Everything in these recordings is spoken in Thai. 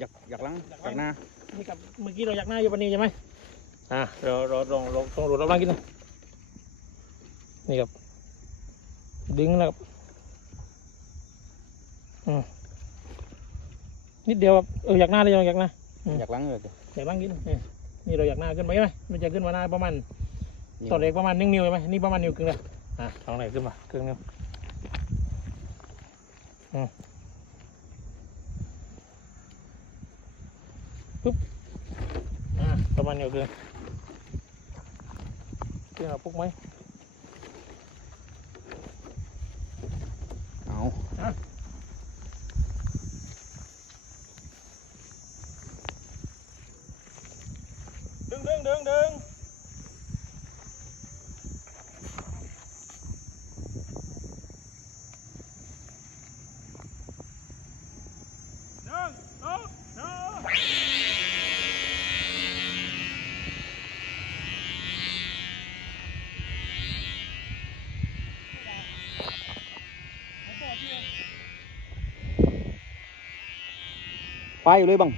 อยากอยากล้างอยากหน้านี่กับเมื่อกี้เราอยากหน้าอยู่ปันนี้ใช่ไหมอะเราเราลองลองลองดูเราบ้างกินนะนี่ครับ ดึงแล้วครับอืมนิดเดียวครับเอออยากหน้าเลยอยากหน้าอืมอยากล้างเลยอยากล้างกินเออนี่เราอยากหน้าขึ้นไหมไหมมันจะขึ้นมาหน้าประมาณนิ้วต่อเล็กประมาณหนึ่งนิ้วใช่ไหมนี่ประมาณนิ้วครึ่งเลยอะลองไหนขึ้นมาครึ่งนิ้วอืม ปุ๊บอะประมาณนิ้วครึ่งครึ่งเอาปุ๊กไหมเอาดึงดึงดึงดึงดึงสองสาม ไปอยู่เลยบัง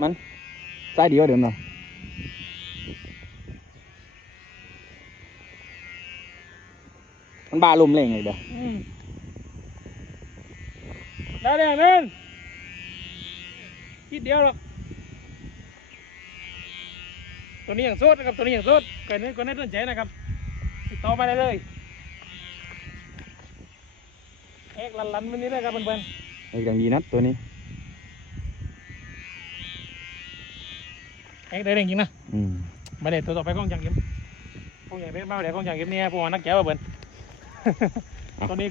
มันใส่เดียวเดี๋ยวหน่อมันบาลมเลยไงเดี๋ยวอืมได้เลยเน่นคิดเดียวหรอกตัวนี้อย่างสุดนะครับตัวนี้อย่างสุดเกิดนี้ก็เน้นต้นใจนะครับติดต่อมาได้เลยเอกลันลันๆวันนี้เลยครับเพื่อน ไอ้ดังดีนัดตัวนี้ๆเอกได้เร่งจริงนะอืมไม่ได้ตัวต่อไปกล้องอย่างเก็บกล้องอย่างเด็ดมาไม่ได้กล้องอย่างเก็บเนี่ยพวกนักแก้วเพื่อนตัวนี้